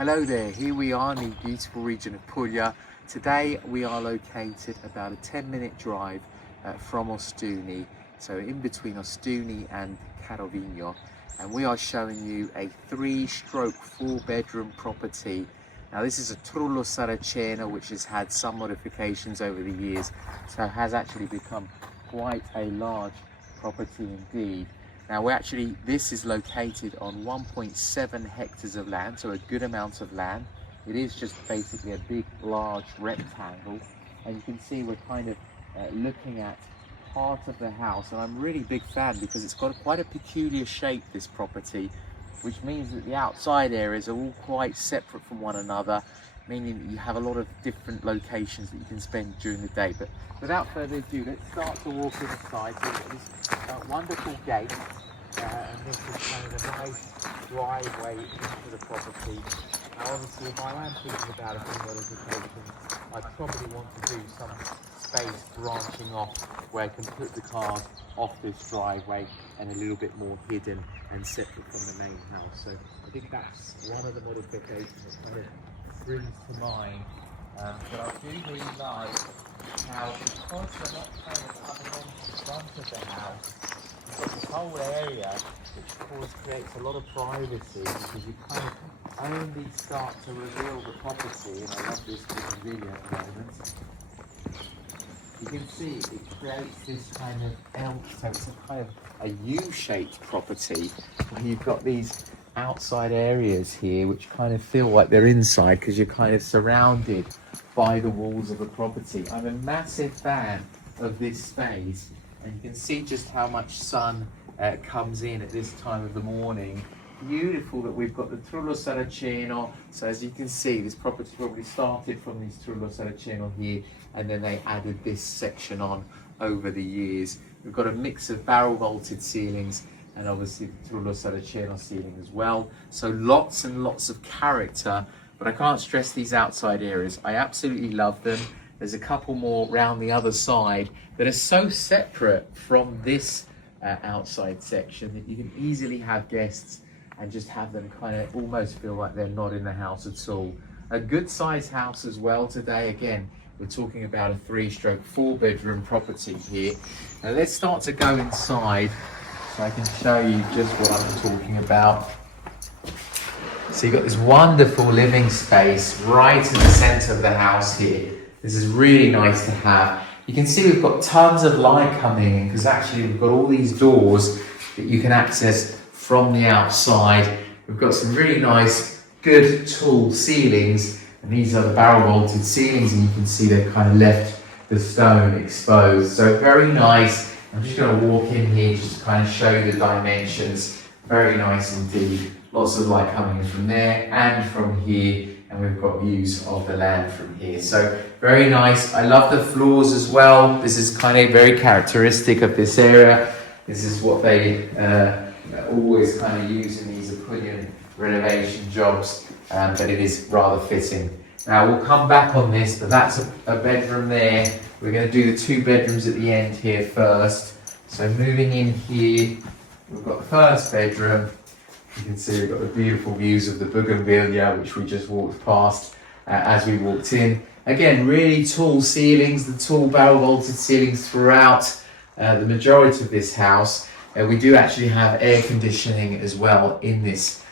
Hello there, here we are in the beautiful region of Puglia. Today we are located about a 10-minute drive from Ostuni, so in between Ostuni and Carovigno, and we are showing you a 3-stroke 4-bedroom property. Now this is a Trullo Saraceno, which has had some modifications over the years, so has actually become quite a large property indeed. Now this is located on 1.7 hectares of land, so a good amount of land. It is just basically a big, large rectangle. And you can see we're kind of looking at part of the house. And I'm a really big fan because it's got quite a peculiar shape, this property, which means that the outside areas are all quite separate from one another, meaning that you have a lot of different locations that you can spend during the day. But without further ado, let's start to walk inside. So this wonderful gate, and this is kind of a nice driveway into the property. Now obviously, if I am thinking about a few modifications, I probably want to do some space branching off where I can put the cars off this driveway and a little bit more hidden and separate from the main house. So I think that's one of the modifications that kind of brings to mind. But I do really like how, because we're not kind of coming onto the front of the house, you've got this whole area which of course creates a lot of privacy, because you kind of only start to reveal the property. And I love this little video at the moment. You can see it creates this kind of L, so it's a kind of a U-shaped property where you've got these outside areas here which kind of feel like they're inside because you're kind of surrounded by the walls of the property. I'm a massive fan of this space, and you can see just how much sun comes in at this time of the morning. Beautiful that we've got the Trullo Saraceno. So as you can see, this property probably started from this Trullo Saraceno here, and then they added this section on over the years. We've got a mix of barrel vaulted ceilings and obviously the Trullo Saraceno ceiling as well. So lots and lots of character, but I can't stress these outside areas. I absolutely love them. There's a couple more round the other side that are so separate from this outside section that you can easily have guests and just have them kind of almost feel like they're not in the house at all. A good sized house as well today. Again, we're talking about a 3-stroke 4-bedroom property here. Now let's start to go inside so I can show you just what I'm talking about. So you've got this wonderful living space right in the center of the house here. This is really nice to have. You can see we've got tons of light coming in because actually we've got all these doors that you can access from the outside. We've got some really nice, good, tall ceilings, and these are the barrel vaulted ceilings, and you can see they've kind of left the stone exposed. So very nice. I'm just going to walk in here just to kind of show you the dimensions. Very nice indeed. Lots of light coming in from there and from here, and we've got views of the land from here. So very nice. I love the floors as well. This is kind of very characteristic of this area. This is what they always kind of use in these Puglian renovation jobs, but it is rather fitting. Now we'll come back on this, but that's a bedroom there. We're going to do the 2 bedrooms at the end here first. So moving in here, we've got the first bedroom. You can see we've got the beautiful views of the Bougainvillea, which we just walked past as we walked in. Again, really tall ceilings, the tall barrel vaulted ceilings throughout the majority of this house. We do actually have air conditioning as well in this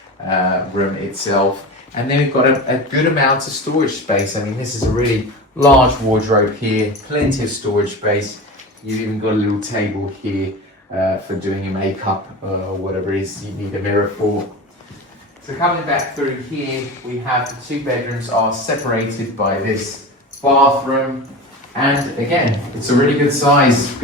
room itself. And then we've got a good amount of storage space. I mean, this is a really large wardrobe here, plenty of storage space. You've even got a little table here for doing your makeup or whatever it is you need a mirror for. So coming back through here, we have the 2 bedrooms are separated by this bathroom. And again, it's a really good size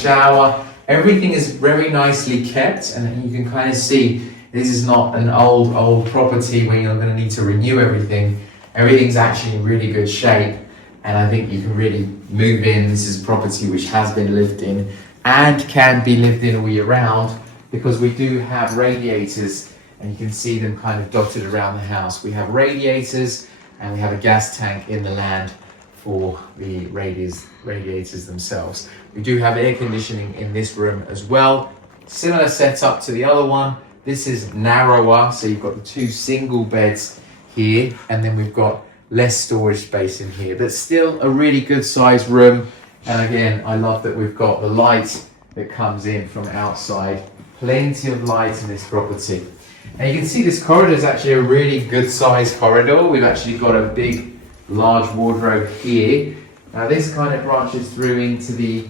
shower. Everything is very nicely kept, and you can kind of see this is not an old property where you're going to need to renew everything. Everything's actually in really good shape, and I think you can really move in. This is a property which has been lived in and can be lived in all year round, because we do have radiators, and you can see them kind of dotted around the house. We have radiators and we have a gas tank in the land for the radiators themselves. We do have air conditioning in this room as well. Similar setup to the other one. This is narrower, so you've got the 2 single beds here, and then we've got less storage space in here, but still a really good sized room. And again, I love that we've got the light that comes in from outside. Plenty of light in this property. And you can see this corridor is actually a really good sized corridor. We've actually got a big, large wardrobe here. Now this kind of branches through into the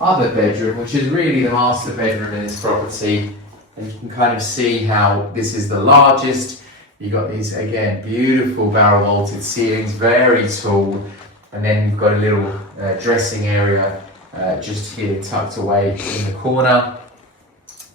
other bedroom, which is really the master bedroom in this property. And you can kind of see how this is the largest. You've got these, again, beautiful barrel vaulted ceilings, very tall. And then you've got a little dressing area just here tucked away in the corner.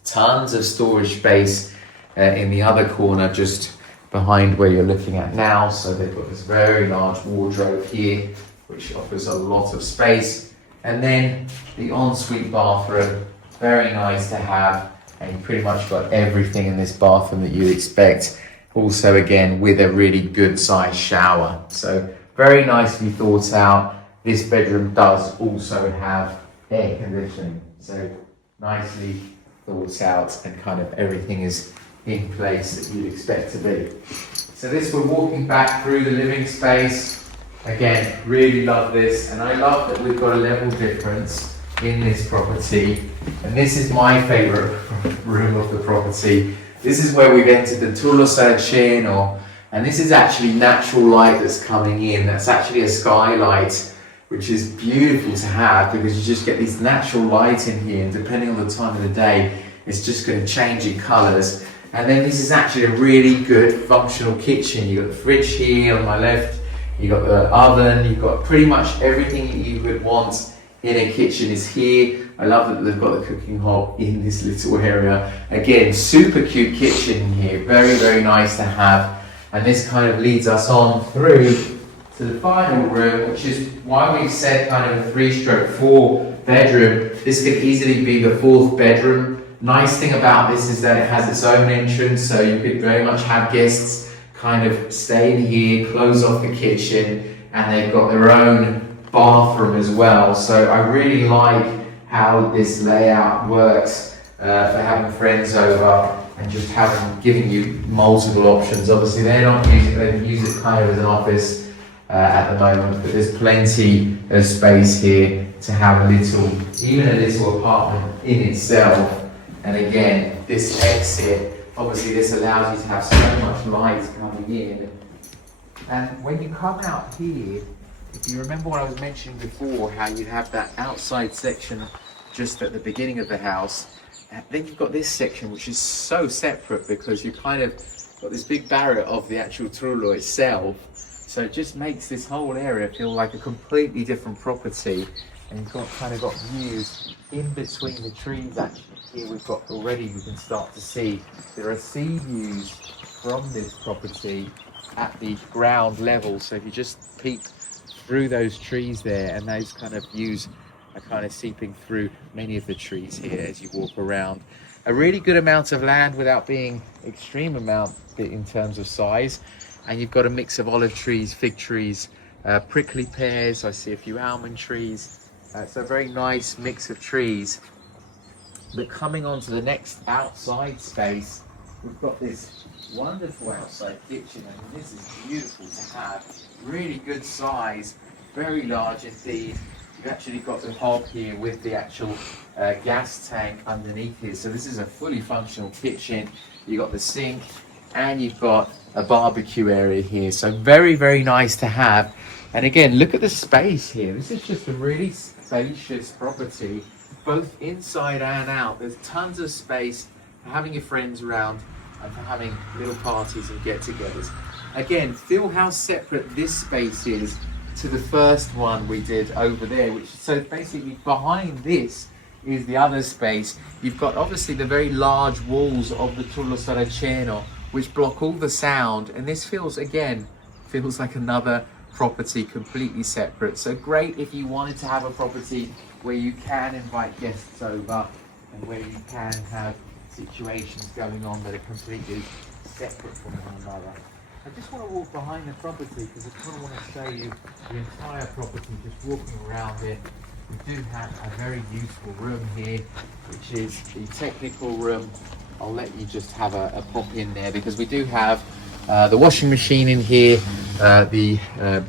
Tons of storage space in the other corner just behind where you're looking at now. So they've got this very large wardrobe here, which offers a lot of space. And then the ensuite bathroom, very nice to have. And you pretty much got everything in this bathroom that you'd expect. Also, again, with a really good sized shower. So very nicely thought out. This bedroom does also have air conditioning. So nicely thought out, and kind of everything is in place that you'd expect to be. So this, we're walking back through the living space. Again, really love this. And I love that we've got a level difference in this property. And this is my favorite room of the property. This is where we've entered the Trullo Saraceno, and this is actually natural light that's coming in. That's actually a skylight, which is beautiful to have because you just get this natural light in here, and depending on the time of the day, it's just going to change in colours. And then this is actually a really good functional kitchen. You've got the fridge here on my left, you've got the oven, you've got pretty much everything that you would want in a kitchen is here. I love that they've got the cooking hob in this little area. Again, super cute kitchen in here, very, very nice to have. And this kind of leads us on through to the final room, which is why we've said kind of a 3/4 bedroom. This could easily be the 4th bedroom. Nice thing about this is that it has its own entrance, so you could very much have guests kind of stay in here, close off the kitchen, and they've got their own bathroom as well. So I really like how this layout works for having friends over and just giving you multiple options. Obviously they're not using it, they use it kind of as an office at the moment, but there's plenty of space here to have even a little apartment in itself. And again, this exit, obviously this allows you to have so much light coming in. And when you come out here, if you remember what I was mentioning before, how you have that outside section just at the beginning of the house, and then you've got this section which is so separate because you kind of got this big barrier of the actual Trullo itself. So it just makes this whole area feel like a completely different property. And you've got views in between the trees. Actually, here we can start to see there are sea views from this property at the ground level. So if you just peek through those trees there, and those kind of views are kind of seeping through many of the trees here as you walk around. A really good amount of land without being extreme amount in terms of size. And you've got a mix of olive trees, fig trees, prickly pears. I see a few almond trees. So a very nice mix of trees. But coming on to the next outside space, we've got this wonderful outside kitchen. I mean, this is beautiful to have. Really good size, very large indeed. You've actually got the hob here with the actual gas tank underneath here. So this is a fully functional kitchen. You've got the sink and you've got a barbecue area here. So very, very nice to have. And again, look at the space here. This is just a really spacious property, both inside and out. There's tons of space for having your friends around and for having little parties and get-togethers. Again, feel how separate this space is to the first one we did over there, so basically behind this is the other space. You've got obviously the very large walls of the Trullo Saraceno, which block all the sound, and this feels like another property completely separate. So great if you wanted to have a property where you can invite guests over and where you can have situations going on that are completely separate from one another. I just want to walk behind the property because I kind of want to show you the entire property just walking around it. We do have a very useful room here, which is the technical room. I'll let you just have a pop in there because we do have the washing machine in here, the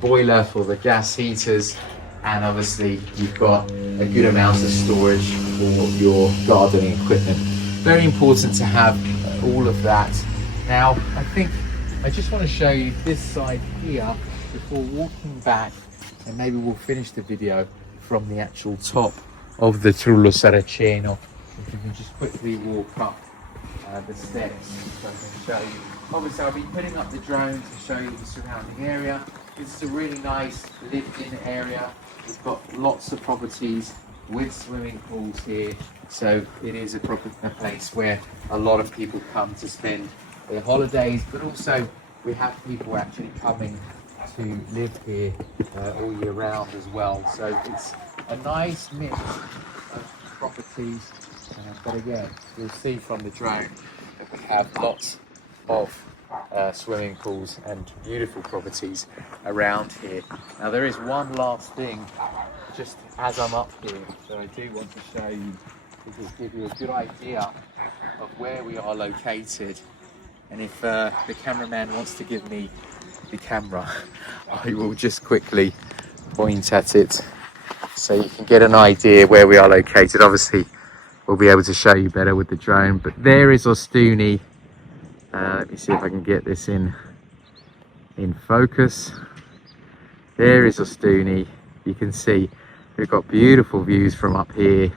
boiler for the gas heaters, and obviously you've got a good amount of storage for your gardening equipment. Very important to have all of that. Now, I think I just want to show you this side here before walking back, and maybe we'll finish the video from the actual top of the Trullo Saraceno. If you can just quickly walk up the steps so I can show you. Obviously, I'll be putting up the drone to show you the surrounding area. It's a really nice lived-in area. We've got lots of properties with swimming pools here, so it is a place where a lot of people come to spend their holidays, but also we have people actually coming to live here all year round as well. So it's a nice mix of properties, but again, you'll see from the drone that we have lots of swimming pools and beautiful properties around here. Now there is one last thing just as I'm up here that I do want to show you, to just give you a good idea of where we are located. And if the cameraman wants to give me the camera, I will just quickly point at it so you can get an idea where we are located. Obviously we'll be able to show you better with the drone, but there is Ostuni. Let me see if I can get this in focus. There is Ostuni. You can see we've got beautiful views from up here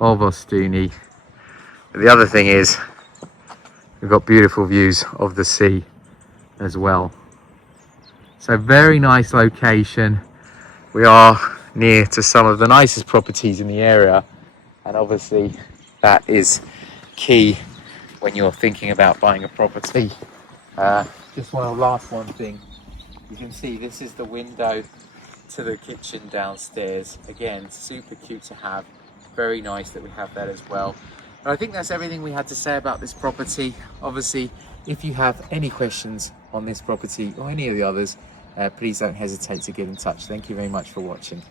of Ostuni. But the other thing is we've got beautiful views of the sea as well. So very nice location. We are near to some of the nicest properties in the area, and obviously that is key when you're thinking about buying a property. Just one thing. You can see this is the window to the kitchen downstairs. Again, super cute to have. Very nice that we have that as well. But I think that's everything we had to say about this property. Obviously, if you have any questions on this property or any of the others, please don't hesitate to get in touch. Thank you very much for watching.